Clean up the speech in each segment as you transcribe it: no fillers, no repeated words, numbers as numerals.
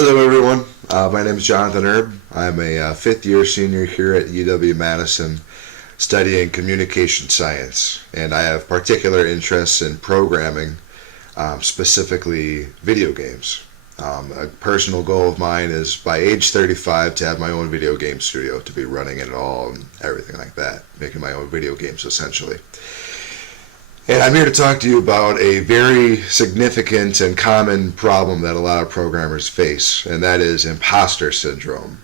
Hello everyone, my name is Jonathan Erb. I'm a fifth year senior here at UW-Madison studying communication science, and I have particular interests in programming, specifically video games. A personal goal of mine is by age 35 to have my own video game studio, to be running it all and everything like that, making my own video games essentially. And I'm here to talk to you about a very significant and common problem that a lot of programmers face, and that is imposter syndrome.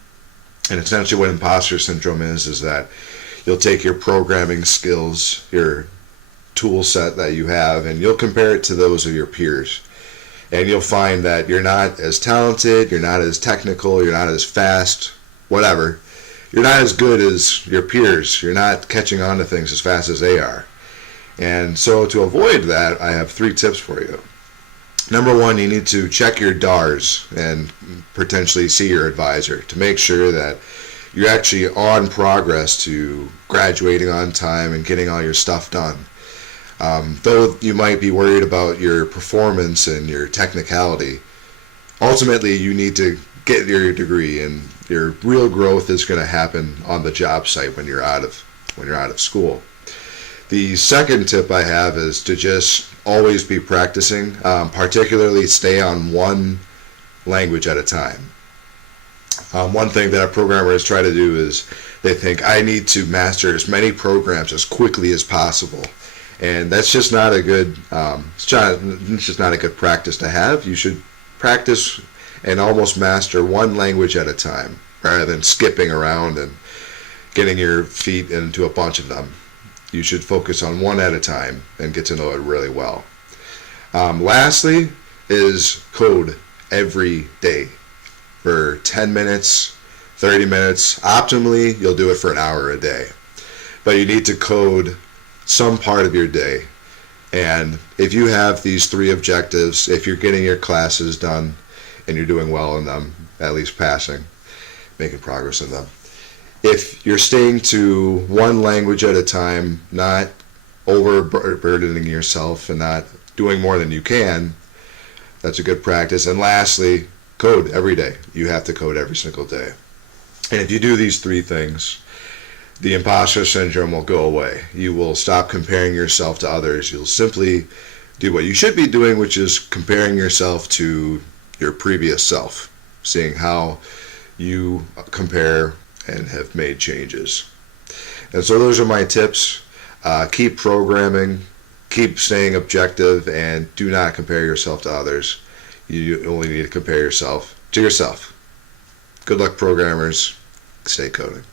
And essentially what imposter syndrome is that you'll take your programming skills, your tool set that you have, and you'll compare it to those of your peers. And you'll find that you're not as talented, you're not as technical, you're not as fast, whatever. You're not as good as your peers. You're not catching on to things as fast as they are. And so to avoid that, I have 3 tips for you. Number 1, you need to check your DARs and potentially see your advisor to make sure that you're actually on progress to graduating on time and getting all your stuff done. Though you might be worried about your performance and your technicality, ultimately you need to get your degree, and your real growth is going to happen on the job site when you're out of school. The second tip I have is to just always be practicing, particularly stay on one language at a time. One thing that programmers try to do is they think, I need to master as many programs as quickly as possible. And that's just not a good, it's just not a good practice to have. You should practice and almost master one language at a time, rather than skipping around and getting your feet into a bunch of them. You should focus on one at a time and get to know it really well. Lastly is code every day for 10 minutes, 30 minutes. Optimally, you'll do it for an hour a day. But you need to code some part of your day. And if you have these 3 objectives, if you're getting your classes done and you're doing well in them, at least passing, making progress in them, if you're staying to one language at a time, not overburdening yourself and not doing more than you can, that's a good practice. And lastly, code every day. You have to code every single day. And if you do these 3 things, the imposter syndrome will go away. You will stop comparing yourself to others. You'll simply do what you should be doing, which is comparing yourself to your previous self, seeing how you compare and have made changes. And so those are my tips. Keep programming, keep staying objective, and do not compare yourself to others. You only need to compare yourself to yourself. Good luck, programmers. Stay coding.